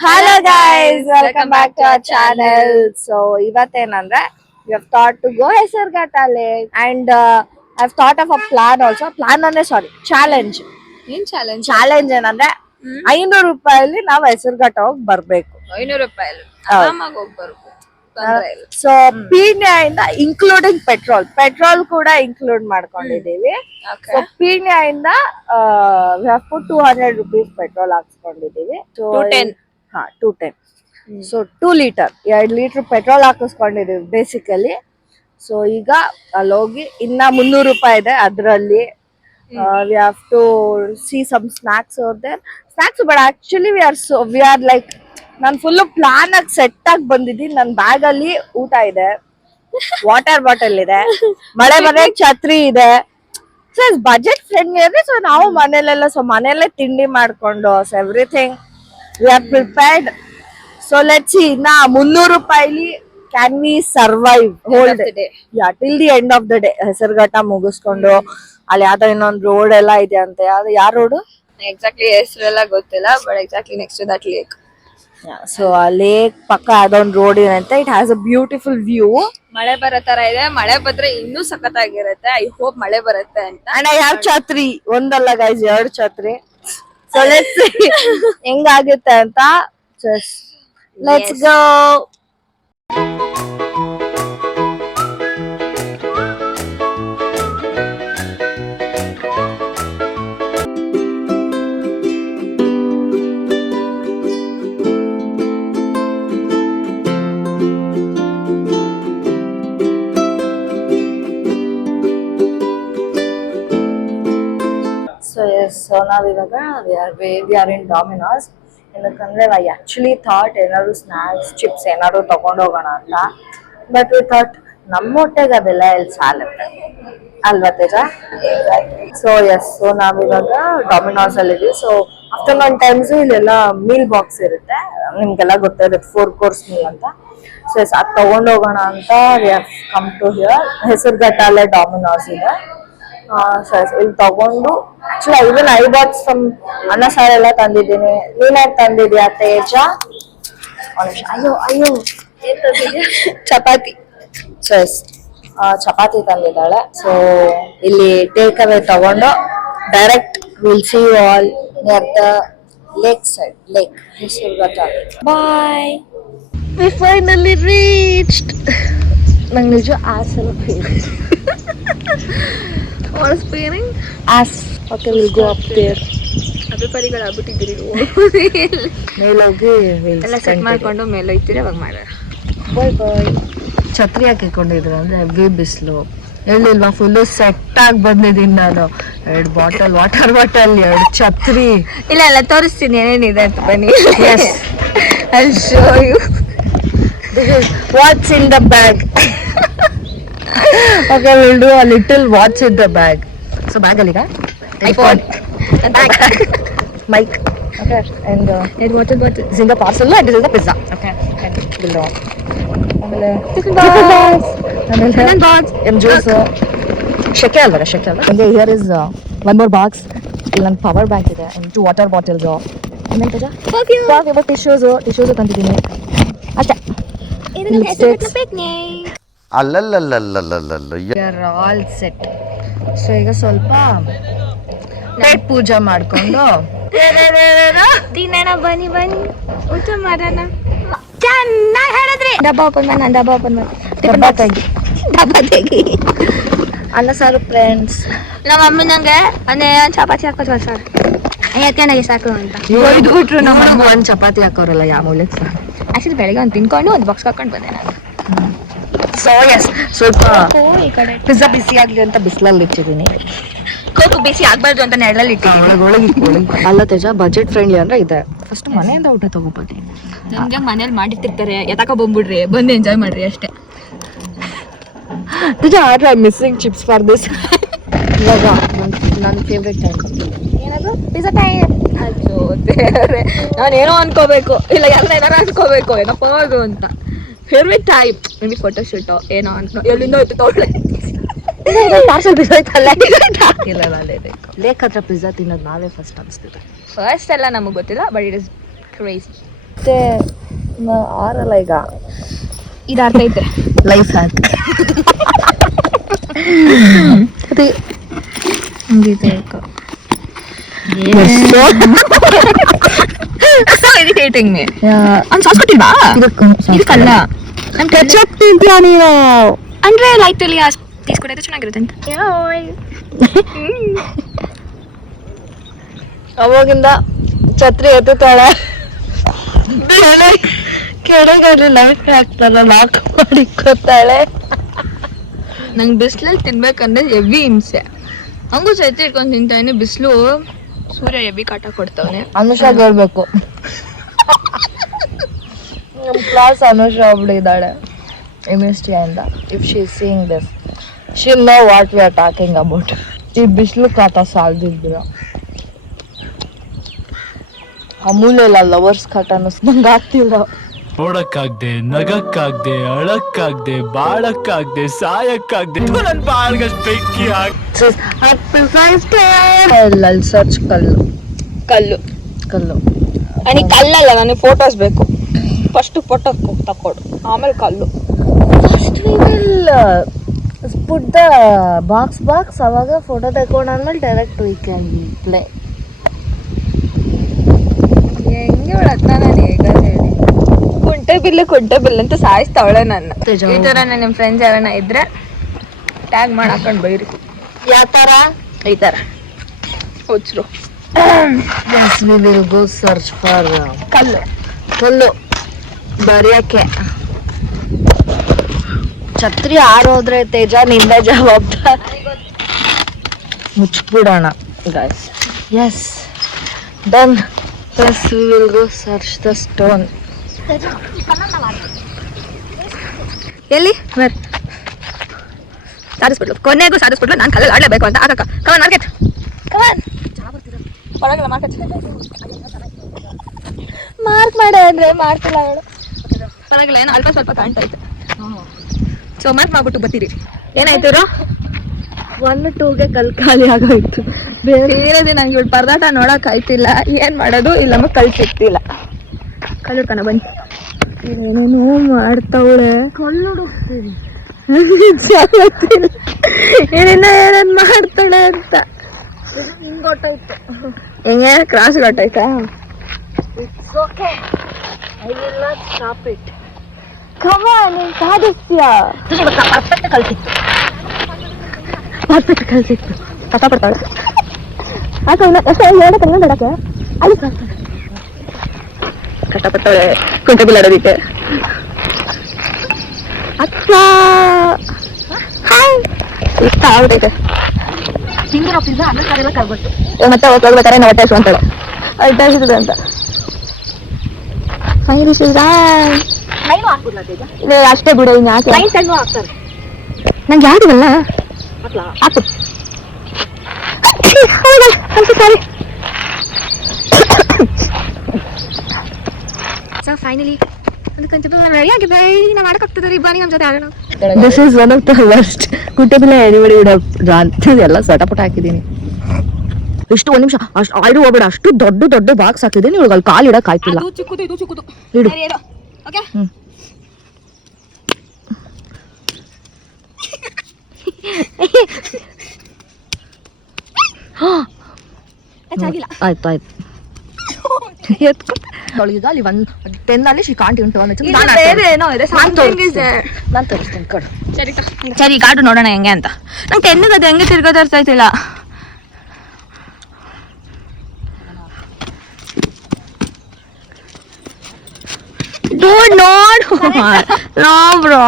Hello guys, welcome back to our channel. So ivattenandre we have thought to go Hesarghata Lake and I've thought of a plan also. Plan andre sorry, challenge. ಏನ್ challenge challenge ಏನಂದ್ರೆ 500 ರೂಪಾಯಲ್ಲಿ ನಾವು ಹೆಸರುಘಟ್ಟ ಹೋಗಿ ಬರ್ಬೇಕು. 500 ರೂಪಾಯಿ ಆರಾಮಾಗಿ ಹೋಗಿ ಬರ್ಬೋದು, ತೊಂದ್ರೆ ಇಲ್ಲ. ಸೊ ಪೀಣ್ಯದಿಂದ ಇನ್ಕ್ಲೂಡಿಂಗ್ ಪೆಟ್ರೋಲ್ ಕೂಡ ಇನ್ಕ್ಲೂಡ್ ಮಾಡ್ಕೊಂಡಿದೀವಿ. ಸೊ ಪೀಣ್ಯದಿಂದ we have put 200 rupees petrol ಹಾಕ್ಸ್ಕೊಂಡಿದೀವಿ. So 210. So 2 litre 2 litre petrol ಹಾಕಿಸ್ಕೊಂಡಿದೀವಿ ಬೇಸಿಕಲಿ. ಸೊ ಈಗ ಅಲ್ಲಿ ಹೋಗಿ ಇನ್ನ 300 ರೂಪಾಯಿ ಇದೆ ಅದರಲ್ಲಿ. We have to see some snacks over there. Snacks, but actually we are like ನಾನು ಫುಲ್ ಪ್ಲಾನ್ ಆಗಿ ಸೆಟ್ ಆಗಿ ಬಂದಿದ್ದೀನಿ. ನನ್ನ ಬ್ಯಾಗ್ ಅಲ್ಲಿ ಊಟ ಇದೆ, ವಾಟರ್ ಬಾಟಲ್ ಇದೆ, ಮಳೆ ಬರೋ ಛತ್ರಿ ಇದೆ. ಸೊ ಇಟ್ಸ್ ಬಜೆಟ್ ಫ್ರೆಂಡ್ಲಿ ಅಂದ್ರೆ ಸೊ ನಾವು ಮನೆಯಲ್ಲೇ ತಿಂಡಿ ಮಾಡ್ಕೊಂಡು so everything we are prepared. So let's see ನಾ 300 ರೂಪಾಯಿಲಿ can we survive hold till the end of the day. Hesaraghatta ಮುಗಿಸ್ಕೊಂಡು ಅಲ್ಲಿ ಯಾವ್ದೋ ಇನ್ನೊಂದು ರೋಡ್ ಎಲ್ಲ ಇದೆ ಅಂತೆ. ಯಾವ್ದು ಯಾವ ರೋಡು ಎಕ್ಸಾಕ್ಟ್ಲಿ ಹೆಸರೆಲ್ಲ ಗೊತ್ತಿಲ್ಲ, but exactly next that lake. So ಆ ಲೇಕ್ ಪಕ್ಕ ಅದೊಂದು ರೋಡ್ ಇದೆ ಅಂತ. It has a beautiful view. ಮಳೆ ಬರೋ ತರ ಇದೆ, ಮಳೆ ಬಂದ್ರೆ ಇನ್ನೂ ಸಖತ್ತಾಗಿರುತ್ತೆ. ಐ ಹೋಪ್ ಮಳೆ ಬರುತ್ತೆ ಅಂತ. ಅಂಡ್ ಐ ಹ್ಯಾವ್ ಛತ್ರಿ, ಒಂದಲ್ಲ ಗೈಸ್ 2 ಛತ್ರಿ. ಸೊ ಲೆಟ್ಸ್ ಹೆಂಗಾಗುತ್ತೆ ಅಂತ. Let's go. ಸೊ ನಾವಿವಾಗ ವಿ ಆರ್ ಇನ್ ಡಾಮಿನೋಸ್. ಏನಕ್ಕಂದ್ರೆ ಐ ಆಕ್ಚುಲಿ ಥಾಟ್ ಏನಾದ್ರು ಸ್ನಾಕ್ಸ್ ಚಿಪ್ಸ್ ಏನಾದ್ರು ತಗೊಂಡ್ ಹೋಗೋಣ ಅಂತ. ಬಟ್ ವಿ ಥಾಟ್ ನಮ್ಮ ಹೊಟ್ಟೆಗೆ ಅದೆಲ್ಲ ಎಲ್ಲಿ ಸಾಲುತ್ತೆ ಅಲ್ವಾ ತೇಜ? ಸೊ ಸೊ ನಾವಿವಾಗ ಡಾಮಿನೋಸ್ ಅಲ್ಲಿ ಇದೀವಿ. ಸೊ ಆಫ್ಟರ್ನೂನ್ ಟೈಮ್ಸ್ ಇಲ್ಲೆಲ್ಲ ಮೀಲ್ ಬಾಕ್ಸ್ ಇರುತ್ತೆ, ನಿಮ್ಗೆಲ್ಲ ಗೊತ್ತಿರುತ್ತೆ 4 course ಮೀಲ್ ಅಂತ. ಸೊ ಅದು ತಗೊಂಡ್ ಹೋಗೋಣ ಅಂತ we have come to here. ಹೆಸರುಘಟ್ಟಲ್ಲೇ ಡಾಮಿನೋಸ್ ಇದೆ. ಇಲ್ಲಿ ತಗೊಂಡು actually even I bought some ಅನ್ನ ಸಾರು ಎಲ್ಲ ತಂದಿದ್ದೀನಿ. ನೀನೇನ್ ತಂದಿದ್ಯಾ ತೇಜ? ಅಯ್ಯೋ ಏನ್ ತಂದಿದ್ಯಾ? ಚಪಾತಿ. ಚಪಾತಿ ತಂದಿದ್ದಾಳೆ. ಸೊ ಇಲ್ಲಿ ಟೇಕ್ ಅವೇ ತಗೊಂಡು direct will see you all near the lake side, lake Hesaraghatta. Boy, we finally reached. ನಂಗೆ ನಿಜ ಆಸ್ ಎಲ್ಲ feel. What is pairing? As okay, we'll go up there. ಅಭಿಪರಿಗಳು ಆಗ್ಬಿಟ್ಟಿದ್ದೀರಿ. ಮೇಲೋಗಿ ಎಲ್ಲ ಸೆಟ್ ಮಾಡ್ಕೊಂಡು ಮೇಲೆ ಹೋಗ್ತೀರಿ, ಅವಾಗ ಮಾಡೋಣ. ಬಾಯ್. ಛತ್ರಿ ಹಾಕಿಕೊಂಡಿದ್ರು ಅಂದ್ರೆ ಹೆವಿ ಬಿಸಿಲು. ಹೇಳಿಲ್ವಾ ಫುಲ್ಲು ಸೆಟ್ ಆಗಿ ಬಂದಿದ್ದೀನಿ ನಾನು. 2 ಬಾಟಲ್ ವಾಟರ್ ಬಾಟಲ್, 2 ಛತ್ರಿ. ಇಲ್ಲ ತೋರಿಸ್ತೀನಿ ಏನೇನಿದೆ ಅಂತ ಬನ್ನಿ. I'll show you. This is what's in the bag. Okay, we'll do a little what's in the bag. So bag alliga iPhone, bag, mic, okay, and water bottle. This is the parcel and this is the pizza. Okay, and we'll do chicken box, juice, shake alva. And here is one more box. Illan power bank ide and 2 water bottles. And then taja perfume, tissues ತಂದಿದ್ದೀನಿ ಅಷ್ಟೇ. ಇದು Hesaraghatta picnic. ಅಲ್ಲಲ್ಲಲ್ಲಲ್ಲಲ್ಲಲ್ಲ We are all set. So ಈಗ ಸ್ವಲ್ಪ plate ಪೂಜೆ ಮಾಡ್ಕೊಂಡು ತಿನ್ನೋಣ, ಬನ್ನಿ ಊಟ ಮಾಡೋಣ. ಚೆನ್ನಾಗಿ ಹೇಳಿದ್ರಿ. ಡಬ್ಬ ಓಪನ್ ಮಾಡಿ ಡಬ್ಬ ತೆಗಿ. ಅನ್ನ ಸಾರು ಫ್ರೆಂಡ್ಸ್. ನಮ್ಮ ಅಮ್ಮ ನಂಗೆ ಚಪಾತಿ ಹಾಕೋದು ಸರ್ ಯಾಕೆ ಸಾಕು ಅಂತ ಒಯ್ದ್ಬಿಟ್ರು. ನಮ್ಮ ಒಂದು ಚಪಾತಿ ಹಾಕೋರಲ್ಲ ಯಾವ ಮೂಲೆ ಸರ್. ಆಕ್ಚುಲಿ ಬೆಳಗ್ಗೆ ಒಂದು ತಿನ್ಕೊಂಡು ಒಂದು ಬಾಕ್ಸ್ ಹಾಕೊಂಡು ಬಂದೆ ನಾನು. ಸೊ ಸ್ವಲ್ಪ ಪಿಜ್ಜಾ ಬಿಸಿ ಆಗ್ಲಿ ಅಂತ ಬಿಸಿಲಲ್ಲಿ ಇಟ್ಟಿದ್ದೀನಿ. ಕೋಕು ಬಿಸಿ ಆಗ್ಬಾರ್ದು ಅಂತ ನೆರಳಲ್ಲಿ ಇಟ್ಟಿದ್ದೀನಿ. ಒಳಗೆ ಅಲ್ಲ ತೇಜ, ಬಜೆಟ್ ಫ್ರೆಂಡ್ಲಿ ಅಂದ್ರೆ ಇದೆ. ಫಸ್ಟ್ ಮನೆಯಿಂದ ಊಟ ತಗೋಬೋದು. ನಮ್ಗೆ ಮನೇಲಿ ಮಾಡಿರ್ತಿರ್ತಾರೆ, ಎತ್ತಾಕ ಬಂದ್ಬಿಡ್ರಿ, ಬಂದು ಎಂಜಾಯ್ ಮಾಡ್ರಿ ಅಷ್ಟೇ. Teja are I missing chips for this. ಇವಾಗ ನನ್ನ ಫೇವ್ರೆಟ್ ಟೈಮ್ ಏನದು ಪಿಜ್ಜಾ ಟೈಮ್. ಅಯ್ಯೋ ದೇವ್ರೆ, ನಾನೇನೋ ಅನ್ಕೋಬೇಕು, ಇಲ್ಲ ಏನಾರು ಅನ್ಕೋಬೇಕು ಏನಪ್ಪ ಅದು ಅಂತ. ಫೇವ್ರೆಟ್ ಟೈಮ್ ನಿಮಗೆ ಫೋಟೋ ಶೂಟು ಏನೋ ಅಂತ ಎಲ್ಲಿಂದ ಹೋಯ್ತು ತೊಗೊಳ್ಳೆ. ಪಾರ್ಸಲ್ ಬಿಸಾಯ್ತಲ್ಲ. ಇಲ್ಲ ಲೇಕ್ ಹತ್ರ ಪಿಜ್ಜಾ ತಿನ್ನೋದು ನಾವೇ ಫಸ್ಟ್ ಅನಿಸ್ತಿದೆ. ಫಸ್ಟ್ ಎಲ್ಲ ನಮಗೆ ಗೊತ್ತಿಲ್ಲ, ಬಟ್ ಇಟ್ ಇಸ್ ಕ್ರೇಜಿ. ಮತ್ತೆ ಆರಲ್ಲ ಈಗ ಇದು ಅರ್ಥ ಐತೆ ಲೈಫ್ ಹ್ಯಾಕ್ ಹಂಗೈತೆ ಇರಿಟೇಟಿಂಗ್ ಮೇ ಅವ್ನು ಸಾಸ್ ಕೊಟ್ಟಿಲ್ವಾ ಇದಕ್ಕಲ್ಲ ನಾನು ಕೆಚಪ್ ತಿಂತೀಯ ನೀನು ಅಂದ್ರೆ ಲೈಟಲ್ಲಿ తీసుకుంటే ಚೆನ್ನಾಗಿರುತ್ತೆ ಅಂತ ಅವಾಗಿಂದ ಛತ್ರಿ ಎತ್ತುತ್ತಾಳೆ ಕೆಳಗಡೆ ಲೈಟ್ ಹಾಕ್ತಾರ ಲಾಕ್ ಮಾಡಿಕೊತಾಳೆ. ನಂಗೆ ಬಿಸಿಲಲ್ಲಿ ತಿನ್ಬೇಕಂದ್ರೆ ಹೆವಿ ಹಿಂಸೆ. ಹಂಗೂ ಛತ್ರಿ ಇಟ್ಕೊಂಡು ತಿಂತಾನೆ, ಬಿಸಿಲು ಸೂರ್ಯ ಹೆವಿ ಕಾಟ ಕೊಡ್ತಾವನೆ. ಅನುಷಾ ಹೇಳ್ಬೇಕು ನಮ್ಮ ಕ್ಲಾಸ್ ಅನುಷಾ ಒಬ್ಳು ಇದ್ದಾಳೆ MST ಅಂತ. If she is seeing this she know what we are talking about. ಈ ಬಿಸಿಲು ಕಾಟ ಸಾಲ್ದಿದ್ರ ಅಮೂಲ್ಯ ಲವರ್ಸ್ ಕಾಟ ಅನ್ನಿಸ್ದಂಗೆ ಆಗ್ತಿಲ್ಲ. ನೋಡಕ್ಕಾಗ್ದೆ, ನಗಕ್ಕಾಗ್ದೆ, ಅಳಕ್ಕಾಗ್ದೆ, ಬಾಳಕ್ಕಾಗ್ದೆ, ಸಾಯಕ್ಕಾಗ್ದೆ, ನನ್ ಬಾಳ್ಗಷ್ಟ್ ಬೆಂಕಿ ಅಲ್ಲಿ ಸರ್ಚ್ ಕಲ್ಲು ಕಲ್ಲು ಕಲ್ಲು ನನಗೆ ಕಲ್ಲಲ್ಲ, ನನಗೆ ಫೋಟೋಸ್ ಬೇಕು. ಫಸ್ಟ್ ಫೋಟೋ ತಕೊಡು, ಆಮೇಲೆ ಕಲ್ಲು. First we will put the box ಅವಾಗ ಫೋಟೋ ತಗೊಂಡಾದ್ಮೇಲೆ ಡೈರೆಕ್ಟ್ ವಿ ಕ್ಯಾನ್ ಪ್ಲೇ. ಹೆಂಗೆ ಹೇಳತ್ತ ನಾನು ಈಗ ಹೇಳಿ ಕುಂಟೆ ಬಿಲ್ಲು ಅಂತ ಸಾಯಿಸ್ತಾವಳೆ ನನ್ನ. ಈ ಥರ ನಿಮ್ಮ ಫ್ರೆಂಡ್ಸ್ ಯಾರನ್ನ ಇದ್ರೆ ಟ್ಯಾಗ್ ಮಾಡಿ ಹಾಕೊಂಡು ಬೈರಿ. ಯಾವ ಥರ? ಈ ಥರ ಹುಚ್ಚರು. Yes, we will go search for ಕಲ್ಲು ಬರೆಯಕ್ಕೆ. ಛತ್ರಿ ಆರೋದ್ರೆ ತೇಜ ನಿಂದ ಜವಾಬ್ದಾರಿ. ಮುಚ್ಬಿಡೋಣ guys. Yes, done. Yes, we will go search the stone. ಎಲ್ಲಿ ಸಾಧಿಸ್ಬಿಡ್ಲು, ಕೊನೆಗೂ ಸಾಧಿಸ್ಬಿಡ್ಲು. ನಾನು ಕಲ್ಲಲ್ಲಿ ಆಡಲೇಬೇಕು ಅಂತ ಆಗಕ್ಕ. ಕವನ್ ಮಾರ್ಕೆಟ್, ಕವನ್ ಪರವಾಗಿಲ್ಲ ಮಾರ್ಕೆಟ್ ಮಾರ್ಕ್ ಮಾಡ ಅಂದ್ರೆ ಮಾಡ್ತಿಲ್ಲ ಅವಳು. ಪರವಾಗಿಲ್ಲ, ಏನೋ ಅಲ್ಪ ಸ್ವಲ್ಪ ಕಾಣ್ತಾ ಇತ್ತು. ಸೊ ಮಾರ್ಕ್ ಮಾಡ್ಬಿಟ್ಟು ಬರ್ತೀರಿ. ಏನಾಯ್ತು 1 2ಗೆ ಕಲ್ ಖಾಲಿ ಆಗೋಯ್ತು. ಬೇರೆ ನಂಗೆ ಇವಳು ಪರದಾಟ ನೋಡಕ್ ಆಯ್ತಿಲ್ಲ. ಏನ್ ಮಾಡೋದು? ಇಲ್ಲಮ್ಮ ಕಲ್ ಸಿಗ್ತಿಲ್ಲ. ಕಲ್ಲು ಕಣ ಬನ್ನಿ. ಏನೇನೋ ಮಾಡ್ತಾವಳೆ. ಕಲ್ಲು ಹುಡುಕ್ತೀವಿ ಏನಿನ್ನ ಏನೇನ್ ಮಾಡ್ತಾಳೆ ಅಂತ. ಹಿಂಗ್ ಗೊತ್ತಾಯ್ತು. ಹೆಂಗೆ ಕ್ರಾಸ್ ಗೊತ್ತಾಯ್ತಾ? It's okay. I will not stop it. Come on, ನೀನ್ ಸಾಧಿಸ್ತೀಯ. ಪರ್ಫೆಕ್ಟ್ ಕಲ್ಸಿತ್ತು. ಕಷ್ಟಪಡ್ತಾಳೆ. ಕಷ್ಟಪಡ್ತಾಳೆ ಕುಂಟೆ ಬಿಲ್ ಆಡೋದಿಕ್ಕೆ. ಅಕ್ಕ ಇಷ್ಟ ಆಗ್ಬಿಟ್ಟೈತೆ. ಮತ್ತೆ ಹೋಗ್ಬೇಕಾರೆ ನಾವು ಹೊಟ್ಟೆ ಅಂತಾಳೆ. ಹೊಟ್ಟೆ ಹಸಿದಿದೆ ಅಂತ ಅಷ್ಟೇ ಬಿಡು. ಇನ್ನು ಯಾಕೆ ನಂಗೆ ಯಾರಿವಲ್ಲ ಹಾಕು. ಸೊ ಫೈನಲಿ ಒಂದು ಕಂಚೆಬಲ್ ರೆಡಿ ಆಗಿದೆ. ನಾವು ಮಾಡಕ್ಕಾಗ್ತದೆ ರೀ, ಬನ್ನಿ ನಮ್ಮ ಜೊತೆ ಆಗೋಣ. This is one of the worst ಕುಟುಂಬ ಎನಿಬಡಿ ವುಡ್ ಹ್ಯಾವ್ ಡನ್. ಎಲ್ಲ ಸಟಪಟ ಹಾಕಿದ್ದೀನಿ. ಎಷ್ಟು ಒಂದು ನಿಮಿಷ ಅಷ್ಟು ಆಯ್ಡು ಹೋಗ್ಬೇಡ. ಅಷ್ಟು ದೊಡ್ಡ ದೊಡ್ಡ ಬಾಕ್ಸ್ ಹಾಕಿದ್ದೀನಿ. ಇವಳಿಗೆ ಅಲ್ಲಿ ಕಾಲು ಇಡಕ್ ಆಯ್ತಿಲ್ಲ. ಇದು ಚಿಕ್ಕದು ಇಡು. ಓಕೆ ಆಯ್ತು ಅವಳಿಗೆ ಅಲ್ಲಿ 10 ಅಲ್ಲಿ ಶಿ ಕಾಂಟ್ ಉಂಟು ನಾನು ತೋರಿಸ್ತೀನಿ ಕಡು. ಸರಿ ಕಾಡು ನೋಡೋಣ ಹೆಂಗೆ ಅಂತ. ನಂಗೆ 10 ಅದು ಹೆಂಗೆ ತಿರ್ಗೋದು ಅರ್ಥ ಆಯ್ತಿಲ್ಲ. No bro.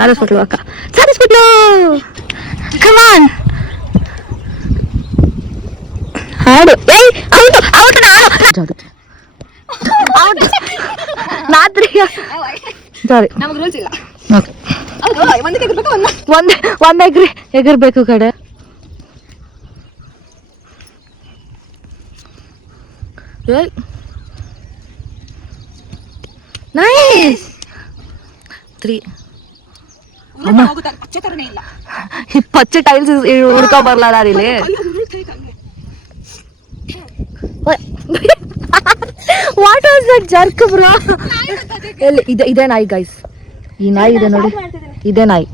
ಸಾಧಿಸ್ಬಿಟ್ಲು ಅಕ್ಕ, ಸಾಧಿಸ್ಬಿಟ್ಲು. ಕಮಾನ್ ಹಾಡು. ಸಾರಿ ನಮಗೆ ರೂಲ್ಸ್ ಇಲ್ಲ. ಒಂದ್ ಎಗರ್ಬೇಕು ಕಡೆ. ನೈಸ್ 3. ಈ ಪಚ್ಚೆ ಟೈಲ್ಸ್ ಹುಡ್ಕೊ ಬರ್ಲಾರ ಇಲ್ಲಿ. Jerk bro. ಎಲ್ಲಿ ಇದೇ ನಾಯಿ ಗೈಸ್, ಈ ನಾಯಿ ಇದೆ ನೋಡಿ, ಇದೇ ನಾಯಿ.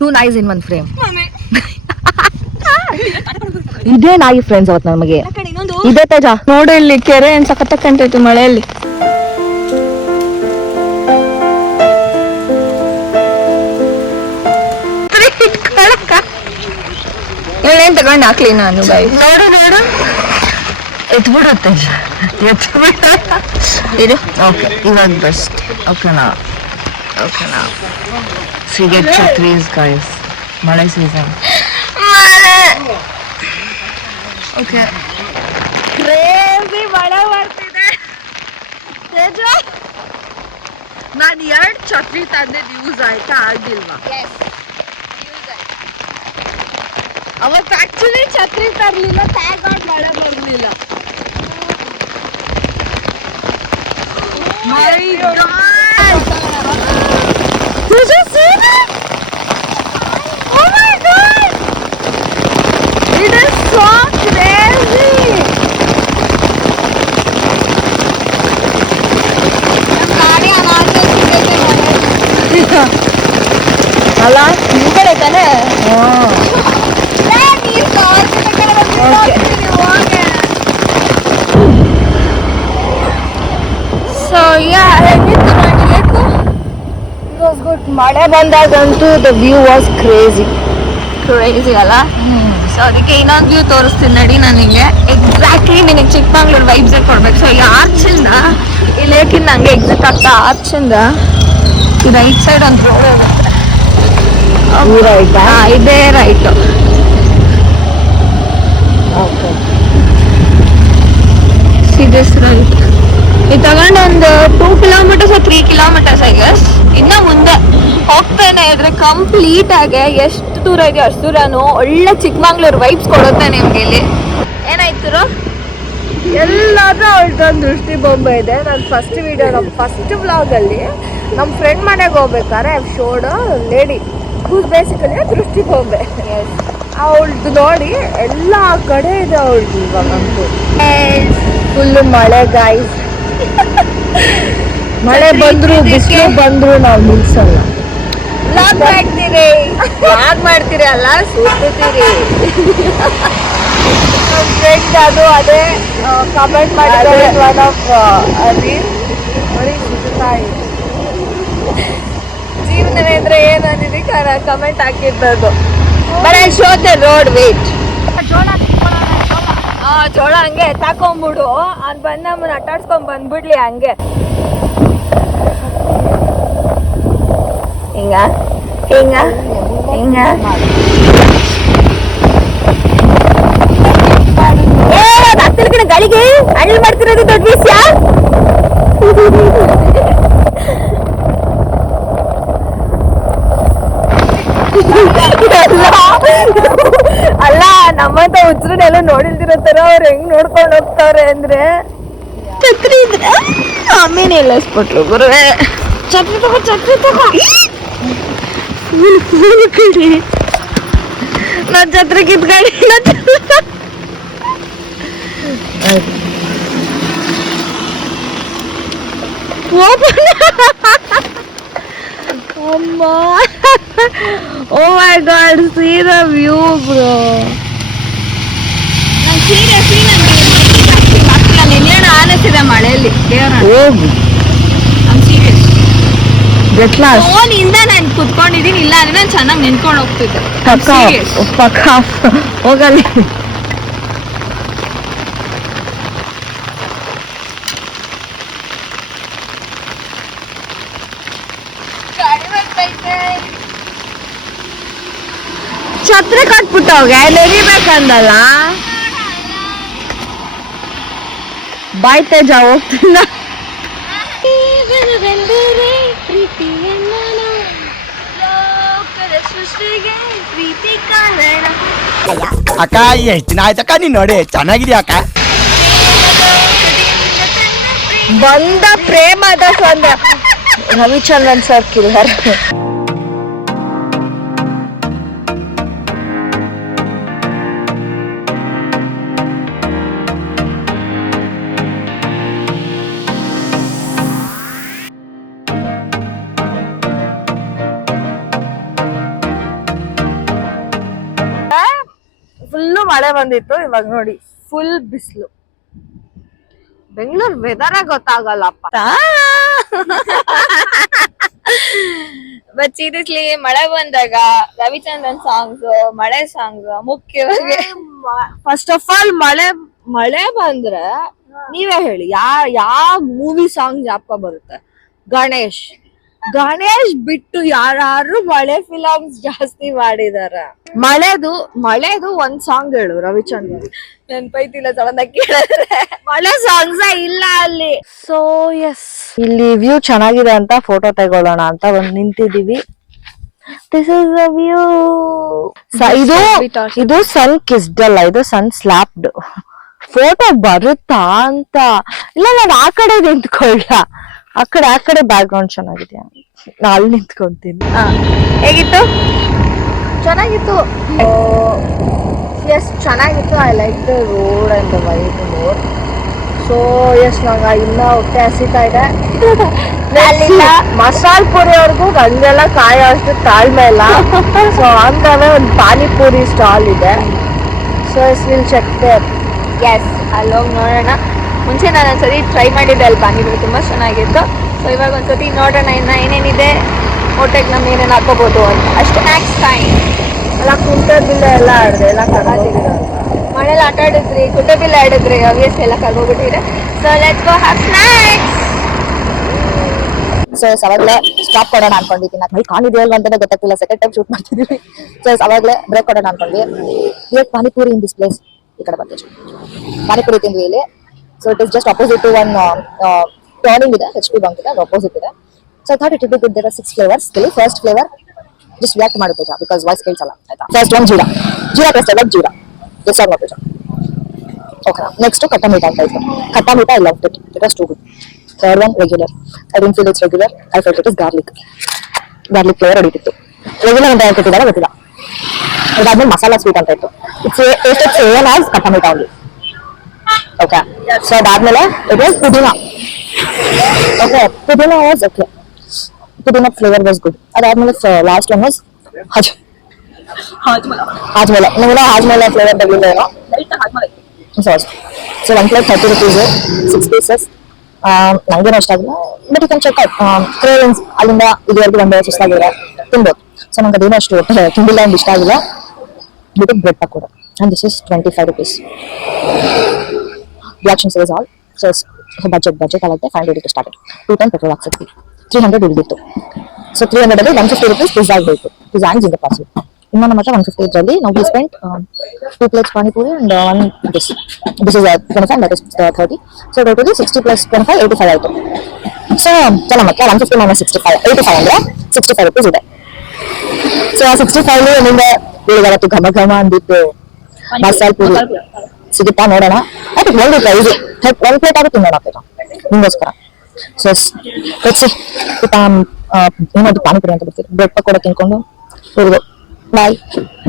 Two noise in one frame. ಇದೇ ನಾಯಿ ಫ್ರೆಂಡ್ಸ್ ಅವತ್ತು ನಮಗೆ. ಇದೇ ತೇಜ ನೋಡಿ, ಇಲ್ಲಿ ಕೆರೆ ಏನ್ ಸಖತ್ ಕಂಟೈತು ಮಳೆಯಲ್ಲಿ. ಏನ್ ತಗೊಂಡು ಹಾಕ್ಲಿ ನಾನು ಬಾಯ್. ನೋಡು ಎತ್ಬಿಡುತ್ತೆ, ಇದು ಓಕೆ. ಇವಾಗ ಬೆಸ್ಟ್. ಓಕೆನಾ ಸಿಗಟ್ ಛತ್ರೀಸ್ ಗೈಸ್, ಮಳೆ ಸೀಸನ್. ಓಕೆ, ಕ್ರೇಜಿ ಮಳೆ ಬರ್ತಿದೆ. ನಾನು 2 ಛತ್ರಿ ತಂದಿದ್ದು ಯೂಸ್ ಆಯ್ತಾ ಆಗಿಲ್ವಾ? ಅವತ್ತು ಆಕ್ಚುಲಿ ಛತ್ರಿ ತರಲಿಲ್ಲ, ಟ್ಯಾಗ್ ಔಟ್ ಮಳೆ ಬರಲಿಲ್ಲ. My God! Did you see that? Oh my God! It is so crazy! ಅಲ್ಲ ನಿಮ್ ಕಡೆ ತಾನೆ? ಸೊ ಮಳೆ ಬಂದಾಗಂತೂ ದ ವ್ಯೂ ವಾಸ್ ಕ್ರೇಜಿ ಅಲ್ಲ. ಸೊ ಅದಕ್ಕೆ ಇನ್ನೊಂದು ವ್ಯೂ ತೋರಿಸ್ತೀನಿ ನಡಿ ನನಗೆ. ಎಕ್ಸಾಕ್ಟ್ಲಿ ನಿನಗೆ ಚಿಕ್ಕಮಂಗ್ಳೂರು ವೈಬ್ಸೇ ಕೊಡ್ಬೇಕು. ಸೊ ಈ ಆರ್ಚಿಂದ ಈ ಲೇಕಿಂದ ಹಂಗೆ ಎಕ್ಸಿಟ್ ಆಗ್ತಾ ಆರ್ಚಿಂದ ಈ ರೈಟ್ ಸೈಡ್ ಒಂದು ರೋಡ್ ಹೋಗುತ್ತೆ. ಇದೇ ರೈಟು. This right. ಇದು ತಗೊಂಡು ಒಂದು 2 ಕಿಲೋಮೀಟರ್ಸ್ 3 ಕಿಲೋಮೀಟರ್ಸ್ ಐ ಗೆಸ್. ಇನ್ನ ಮುಂದೆ ಹೋಗ್ತಾನೆ ಇದ್ರೆ ಕಂಪ್ಲೀಟ್ ಆಗಿ ಎಷ್ಟು ದೂರ ಇದೆಯೋ ಅಷ್ಟು ದೂರನು ಒಳ್ಳೆ ಚಿಕ್ಕಮಂಗ್ಳೂರು ವೈಬ್ಸ್ ಕೊಡುತ್ತೆ ನಿಮ್ಗೆ. ಇಲ್ಲಿ ಏನಾಯ್ತು, ಎಲ್ಲಾದ್ರೂ ಅವಳದೊಂದು ದೃಷ್ಟಿ ಬೊಂಬೆ ಇದೆ. ನನ್ನ ಫಸ್ಟ್ ವಿಡಿಯೋ, ನಮ್ಮ ಫಸ್ಟ್ ವ್ಲಾಗಲ್ಲಿ ನಮ್ಮ ಫ್ರೆಂಡ್ ಮನೆಗೆ ಹೋಗ್ಬೇಕಾದ್ರೆ I showed lady who's basically ದೃಷ್ಟಿ ಬೊಂಬೆ. ಅವಳದು ನೋಡಿ ಎಲ್ಲ ಕಡೆ ಇದೆ ಅವಳದು. ಇವಾಗಂತೂ ಫುಲ್ಲು ಮಳೆ ಗಾಯ್ಸ್. ಮಳೆ ಬಂದ್ರು ಬಿಸಿಲು ಬಂದ್ರು ನಾವು ನಿಲ್ಸಲ್ಲ. ಮಾಡ್ತೀರಿ ಅಲ್ಲ, ಸುತ್ತೀರಿ. ಫ್ರೆಂಡ್ ಅದು ಅದೇ ಕಮೆಂಟ್ ಮಾಡಿದ್ದಾರೆ. ಒನ್ ಆಫ್ ನೋಡಿ ಸುತ್ತಾ ಇದೆ. ಜೀವನವೇ ಅಂದ್ರೆ ಏನು ಅನ್ನೋದಕ್ಕೆ ಕಮೆಂಟ್ ಹಾಕಿದ್ದದು. But I show the road wait. ಜೋಳ ಹಂಗೆ ಎತ್ತಾಕೊಂಡ್ಬಿಡು, ಅವ್ನು ಬಂದು ನಮ್ಮನ್ನ ಅಟ್ಟಾಡ್ಸ್ಕೊಂಡ್ ಬಂದ್ಬಿಡ್ಲಿ ಹಂಗೆ. ಹಿಂಗ ಆಗ್ತಿಲ್ಲ ಕಣ ಗಾಳಿಗೆ. ಹಳ್ಳಿ ಮಾಡ್ತಿರೋದು ದೊಡ್ಡ ವಿಷಯ. ಅಲ್ಲ ನಮ್ಮಂತ ಹುಚ್ಚರನ್ನೆಲ್ಲ ನೋಡಿಲ್ದಿರತ್ತಾರ ಅವ್ರು ಹೆಂಗ್ ನೋಡ್ಕೊಂಡು ಹೋಗ್ತಾವ್ರೆ ಅಂದ್ರೆ. ಛತ್ರಿ ಇದ್ರೆ ಆಮೇಲೆ ಎಲ್ಲ ಇಸ್ಬಿಟ್ರು ಗುರುವೆ. ಛತ್ರಿ ತಗೋ ಕಡಿ. ನನ್ ಛತ್ರಿ ಕಿತ್ಕಡಿ. ಅಮ್ಮ, oh my God, see the view bro. ನಾನು ಸೀರಿಯಸ್ಲಿ ನನಗೆ ನೆನೆಯೋಣ ಆನಿಸಿದೆ ಮಳೆಯಲ್ಲಿ. ಹೋಗಿ ಫೋನಿಂದ ನಾನು ಕುತ್ಕೊಂಡಿದ್ದೀನಿ, ಇಲ್ಲ ಅಂದ್ರೆ ನಾನು ಚೆನ್ನಾಗಿ ನೆನ್ಕೊಂಡು ಹೋಗ್ತಿದ್ದೆ. ಪಕ್ಕ ಹೋಗಲಿ. ಛತ್ರಿ ಕಟ್ಬಿಟ್ಟವ್ಗೆ ನೆರಿಬೇಕಂದಲ್ಲ. ಬಾಯ್ ತೇಜ ಹೋಗ್ತಿಲ್ಲ. ಅಕ್ಕ ಎಷ್ಟು ದಿನ ಆಯ್ತಕ್ಕ ನೀನ್ ನೋಡಿ, ಚೆನ್ನಾಗಿದ್ಯಾ ಅಕ್ಕ? ಬಂದ ಪ್ರೇಮದ ಸಂದ ರವಿಚಂದ್ರನ್ ಸರ್ ಕಿಲ್ಲರ್. ಮಳೆ ಬಂದಿತ್ತು, ಇವಾಗ ನೋಡಿ ಫುಲ್ ಬಿಸಿಲು. ಬೆಂಗಳೂರು ವೆದರ್ ಗೊತ್ತಾಗಲ್ಲಪ್ಪ. ಬಟ್ ಸೀರಿಯಸ್ಲಿ ಮಳೆ ಬಂದಾಗ ರವಿಚಂದ್ರನ್ ಸಾಂಗ್ಸ್, ಮಳೆ ಸಾಂಗ್ ಮುಖ್ಯವಾಗಿ. ಫಸ್ಟ್ ಆಫ್ ಆಲ್ ಮಳೆ ಬಂದ್ರೆ ನೀವೇ ಹೇಳಿ, ಯಾವ ಮೂವಿ ಸಾಂಗ್ ಜ್ಞಾಪಕ ಬರುತ್ತೆ? ಗಣೇಶ್ ಬಿಟ್ಟು ಯಾರು ಮಳೆ ಫಿಲಮ್ಸ್ ಜಾಸ್ತಿ ಮಾಡಿದಾರ. ಮಳೆದು ಒಂದ್ ಸಾಂಗ್ ಹೇಳು ರವಿಚಂದ್ರನ್. ನೆನ್ಪೈತಿಲ್ಲ ಸಡನ್ ಆಗಿ ಕೇಳಿದ್ರೆ. ಮಳೆ ಸಾಂಗ್ಸ್ ಇಲ್ಲ ಅಲ್ಲಿ. ಸೊ ಎಸ್, ಇಲ್ಲಿ ವ್ಯೂ ಚೆನ್ನಾಗಿದೆ ಅಂತ ಫೋಟೋ ತಗೊಳ್ಳೋಣ ಅಂತ ಬಂದ್ ನಿಂತಿದೀವಿ. This is the view. ಇದು ಸನ್ ಕಿಸ್ಡ್ ಅಲ್ಲ, ಇದು ಸನ್ ಸ್ಲಾಪ್ಡ್. ಫೋಟೋ ಬರುತ್ತಾ ಅಂತ ಇಲ್ಲ, ನಾನು ಆ ಕಡೆ ನಿಂತ್ಕೊಳ್ಳ. ಆ ಕಡೆ ಬ್ಯಾಕ್ ಗ್ರೌಂಡ್ ಚೆನ್ನಾಗಿದೆ, ನಾ ಅಲ್ಲಿ ನಿಂತ್ಕೊಂತೀನಿ. ಹೇಗಿತ್ತು? ಚೆನ್ನಾಗಿತ್ತು. ಎಸ್, ಚೆನ್ನಾಗಿತ್ತು. I like the road and the vibe more. So yes, ನಂಗೆ ಇನ್ನ ಹೊಟ್ಟೆ ಹಸಿತಾ ಇದೆ. ಮಸಾಲ್ ಪುರಿ ಅವ್ರಿಗೂ ಹಂಗೆಲ್ಲ ಕಾಯೋ ಅಷ್ಟು ತಾಳ್ಮೆ ಇಲ್ಲ. ಸೊ ಹಂಗವೇ ಒಂದು ಪಾನಿಪುರಿ ಸ್ಟಾಲ್ ಇದೆ. So yes, will check there. Yes, ಅಲ್ಲೋಗಿ ನೋಡೋಣ. ಮುಂಚೆ ನಾನು ಒಂದ್ಸತಿ ಟ್ರೈ ಮಾಡಿದ್ದೆ ಅಲ್ಲಿ ಪಾನಿಪುರಿ, ತುಂಬಾ ಚೆನ್ನಾಗಿತ್ತು. ಸೊ ಇವಾಗ ಒಂದ್ಸತಿ ನೋಡೋಣ ಇನ್ನ ಏನೇನಿದೆ, ಹೋಟೆಲ್ ನಮ್ಗೆ ಏನೇನು ಹಾಕೋಬಹುದು ಅಂತ ಅಷ್ಟೇ. ನೆಕ್ಸ್ಟ್ ಟೈಮ್ ಎಲ್ಲ ಕುಂಟಬಿಲ್ಲೆ ಎಲ್ಲ ಆಡಿದೆ, ಎಲ್ಲ ಕರ್ನಾಟಕ ಮನೇಲಿ ಆಟ ಆಡಿದ್ರಿ, ಕುಟುಂಬಿಲ್ಲ ಆಡಿದ್ರಿ, ಅವಿಯಸ್ ಎಲ್ಲ ಕರ್ಗೋಗ್ಬಿಟ್ಟಿದೆ. So let's go have snacks. So ಅವಾಗಲೇ ಸ್ಟಾಪ್ ಕೊಡೋಣ ಅನ್ಕೊಂಡಿದ್ದೀನಿ. ಬೈ ಕಾಣಿದೆ ಅಲ್ವಾ ಅಂತಾನೆ ಗೊತ್ತಾಗ್ತಿಲ್ಲ, ಸೆಕೆಂಡ್ ಟೈಮ್ ಶೂಟ್ ಮಾಡ್ತಿದೀವಿ. ಸೊ ಅವಾಗಲೇ ಬ್ರೇಕ್ ಕೊಡೋಣ ಅನ್ಕೊಂಡ್ವಿ. ಇವತ್ತು ಪಾನಿಪುರಿ ಇನ್ ದಿಸ್ ಪ್ಲೇಸ್. ಈ ಕಡೆ ಬರ್ತೀವಿ, ಪಾನಿಪುರಿ ತಿಂದ್ವಿ ಇಲ್ಲಿ. So it is just opposite to one turning ಇದೆ, HP ಬಂಕ್ ಇದೆ, ಅದು ಅಪೋಸಿಟ್ ಇದೆ. So I thought it would be good. There are 6 flavours. First flavour just react ಮಾಡುತ್ತೆ ಬಿಕಾಸ್ ವಾಯ್ಸ್ ಕೇಳಿಸಲ್ಲ, ಆಯ್ತಾ? First one jeera plus jeera decide ಮಾಡ್ಬೇಕು. Okay, next khatta meetha ಅಂತ ಇತ್ತು. Khatta meetha I loved it, it was too good. Third one regular. I didn't feel it's regular, I felt it is garlic flavour ಹೊಡಿತಿತ್ತು. Regular ಅಂತ ಹೇಳ್ತಿದ್ದಾರೆ ಗೊತ್ತಿಲ್ಲ. ಅದಾದ್ಮೇಲೆ ಮಸಾಲಾ ಸ್ವೀಟ್ ಅಂತ ಇತ್ತು. It's same as khatta meetha only. Okay, so ಅದಾದ್ಮೇಲೆ it was pudina. Okay, pudina was okay, pudina flavour was good. ಅದಾದ್ಮೇಲೆ last one was Hajmola. ನಿಮ್ಗೆ ಹಾಜ್ಮೇಲ ಫ್ಲೇವರ್ ತಗೊಳ್ಳಿಲ್ಲ ಏನೋ. So 1 plate 30 rupees, 6 pieces. ನಂಗೇನು ಇಷ್ಟ ಆಗಿಲ್ಲ, but you can check out. Cravings ಅಲ್ಲಿಂದ ಇದುವರೆಗೂ ಒಂದು ಸುಸ್ತಾಗಿದ್ರೆ ತಿನ್ಬೋದು. ಸೊ ನಂಗೆ ಅದೇನೋ ಅಷ್ಟು ಹೊಟ್ಟೆ ತಿಂದಿಲ್ಲ ಅಂತ ಇಷ್ಟ ಆಗಿಲ್ಲ. ಬಿಟ್ಟು bread pakoda, and this is 25 rupees. The action says all. So budget I like that. 500 to start it. 210 petrol ಆಗ್ತದೆ, 300 ಉಳಿದಿತ್ತು. ಸೊ 300 ಅಲ್ಲಿ 150 rupees ಪಿಜ್ಜಾ ಬೇಕು. Pizza and zinger parcel. ಇನ್ನು ನಮ್ಮ ಹತ್ರ 150 ಇದರಲ್ಲಿ ನಾವು we spent 2 plates panipuri and 1 this is 25, that is 30. So totally 60 plus 25 85 ಆಯಿತು. So ನಮ್ಮ ಹತ್ರ 150 minus 65 85 ಅಂದರೆ 65 rupees ಇದೆ. ಸೊ ಆ 65 ನಿಮಗೆ ಇವತ್ತು ಘಮ ಘಮ ಅಂದಿದ್ದು ಮಸಾಲೆ ಪುರಿ ಸಿಗುತ್ತಾ ನೋಡೋಣ. ಅದು ಒಂದು ಪ್ರೈಸ್ 1 ಪ್ಲೇಟ್ ಆಗುತ್ತೆ ತಿನ್ನೋಣ ನಿಮಗೋಸ್ಕರ. ಸೊ ಹೆಚ್ಚಿ ಏನದು ಪಾನಿಪುರಿ ಅಂತ ಬರ್ತೀವಿ. ಬ್ರೆಡ್ ಪಕೋಡ ತಿನ್ಕೊಂಡು ಹುಡುಗ ಬಾಯ್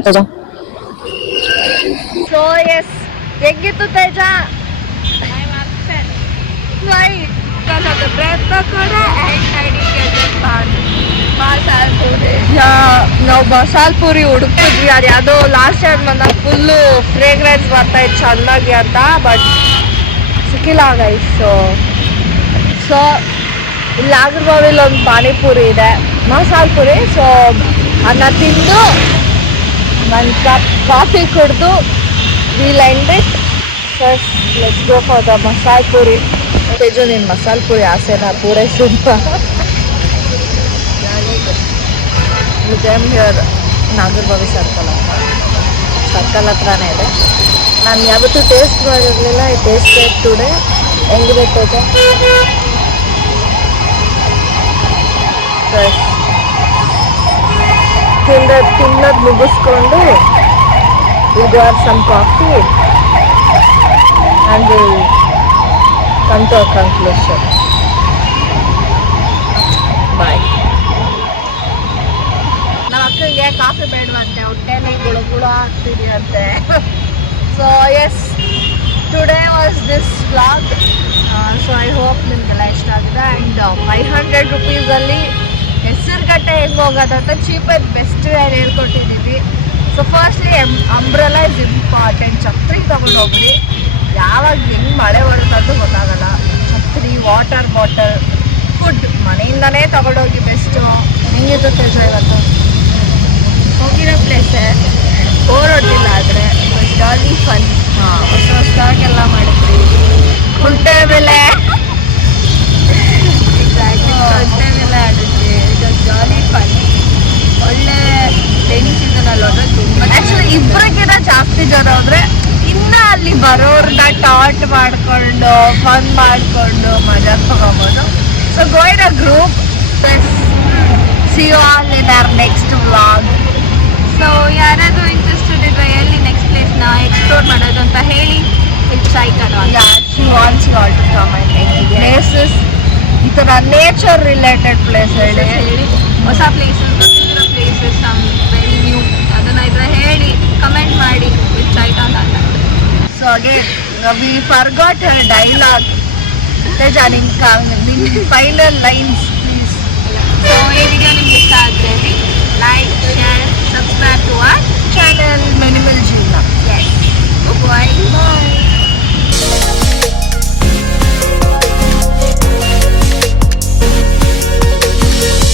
ತೇಜ. ಸೊ ಎಸ್, ಹೇಗಿತ್ತು ತೇಜ? ನಾವು ಮಸಾಲ್ ಪುರಿ ಹುಡುಕಿದ್ವಿ, ಅದು ಯಾವುದೋ ಲಾಸ್ಟ್ ಟೈಮ್ ಬಂದಾಗ ಫುಲ್ಲು ಫ್ರೇಗ್ರೆನ್ಸ್ ಬರ್ತಾ ಇತ್ತು ಚೆನ್ನಾಗಿ ಅಂತ, ಬಟ್ ಸಿಕ್ಕಿಲ್ಲ ಗೈಸ್. ಸೊ ಇಲ್ಲಿ ನಾಗರಬಾವಿಲಿ ಒಂದು ಪಾನಿಪುರಿ ಇದೆ, ಮಸಾಲ್ ಪುರಿ. ಸೊ ಅನ್ನ ತಿಂದು ಒಂದು ಕಪ್ ಕಾಫಿ ಕುಡಿದು will end it. First let's go for the masala Puri. Teju, ನಿನ್ನ ಮಸಾಲ್ ಪುರಿ ಆಸೆನ ಪೂರೈಸಿದ್ವ? ಹಿಯರ್ ನಾಗರಬಾವಿ ಸರ್ಕಲ್ ಹತ್ರನೇ ಇದೆ. ನಾನು ಯಾವತ್ತೂ ಟೇಸ್ಟ್ ಮಾಡಿರಲಿಲ್ಲ, ಈ ಟೇಸ್ಟ್ ಟುಡೇ. ಹೆಂಗಿದೆ ತೇಜ? ತಿನ್ನೋದು ಮುಗಿಸ್ಕೊಂಡು ಇದು are some coffee and we'll come to a conclusion. Bye. ನಮ್ಮ ಅಕ್ಕಗೆ ಕಾಫಿ ಬೇಡವಂತೆ, ಹೊಟ್ಟೆನೇ ಗುಳು ಆಗ್ತಿದೆಯಂತೆ. So yes, today was this vlog. So I hope ನಿಮಗೆಲ್ಲ ಇಷ್ಟ ಆಗಿದೆ. ಆ್ಯಂಡ್ 500 rupees ಅಲ್ಲಿ ಹೆಸರುಗಟ್ಟೆ ಹೆಂಗೆ ಹೋಗೋದಂತ ಚೀಪ್ ಆ್ಯಂಡ್ ಬೆಸ್ಟ್ ಹೇಳ್ಕೊಟ್ಟಿದ್ದೀವಿ. So firstly umbrella is important. ಛತ್ರಿ ತಗೊಂಡು ಹೋಗ್ರಿ, ಯಾವಾಗ ಹೆಂಗ್ ಮಳೆ ಬರುತ್ತೆ ಅಂತ ಗೊತ್ತಾಗಲ್ಲ. ಛತ್ರಿ, ವಾಟರ್ ಬಾಟಲ್, ಫುಡ್ ಮನೆಯಿಂದನೇ ತಗೊಂಡೋಗಿ ಬೆಸ್ಟು. ಹೆಂಗಿತ್ತು ತೇಜ ಇವತ್ತು? ಹೋಗಿರೋ ಪ್ಲೇಸೇ ಬೋರ್ ಹೊಟ್ಟಿಲ್ಲ, ಆದರೆ ಜಾಲಿ ಫನ್. ಹೊಸ ಹೊಸದಾಗೆಲ್ಲ ಮಾಡಿದ್ರಿ. ಕುಂಟೆ ಬೆಲೆ ಕುಂಟೆ ಮೇಲೆ ಆಡಿದ್ವಿ. It was jolly fun. ಒಳ್ಳೆ ರೈನಿ ಸೀಸನಲ್ಲಿ ಹೋದ್ರೆ ತುಂಬ ಆಕ್ಚುಲಿ ಇಬ್ಬರಿಗಿಂತ ಜಾಸ್ತಿ ಜನ ಹೋದ್ರೆ ಇನ್ನ ಅಲ್ಲಿ ಬರೋರ್ನ ಟಾಟ್ ಮಾಡ್ಕೊಂಡು ಫನ್ ಮಾಡ್ಕೊಂಡು ಮಜಾ ತಗೋಬಹುದು. So go in a group. See you all in our next vlog. So ಯಾರಾದರೂ ಇಂಟ್ರೆಸ್ಟೆಡ್ ಇದ್ರೆ ಎಲ್ಲಿ ನೆಕ್ಸ್ಟ್ ಪ್ಲೇಸ್ನ ಎಕ್ಸ್ಪ್ಲೋರ್ ಮಾಡೋದು ಅಂತ ಹೇಳಿ website Yeah, she wants you all to comment any places. ಈ ಥರ ನೇಚರ್ ರಿಲೇಟೆಡ್ ಪ್ಲೇಸ್ ಹೇಳಿ. ಹೊಸ ಪ್ಲೇಸಸ್, ಗೊತ್ತಿರೋ ಪ್ಲೇಸಸ್, ಸಮ್ ವೆರಿ ನ್ಯೂ, ಅದನ್ನ ಇದ್ರೆ ಹೇಳಿ ಕಮೆಂಟ್ ಮಾಡಿ ವೆಬ್ಸೈಟ್ ಅಂತ. So again we forgot her dialogue. Teja ನಿನ್ ಫೈನಲ್ ಲೈನ್ಸ್ ಪ್ಲೀಸ್. ಸೊ ಈ ವಿಡಿಯೋ ನಿಮ್ಗೆ ಇಷ್ಟ ಆದರೆ like, share, subscribe to hour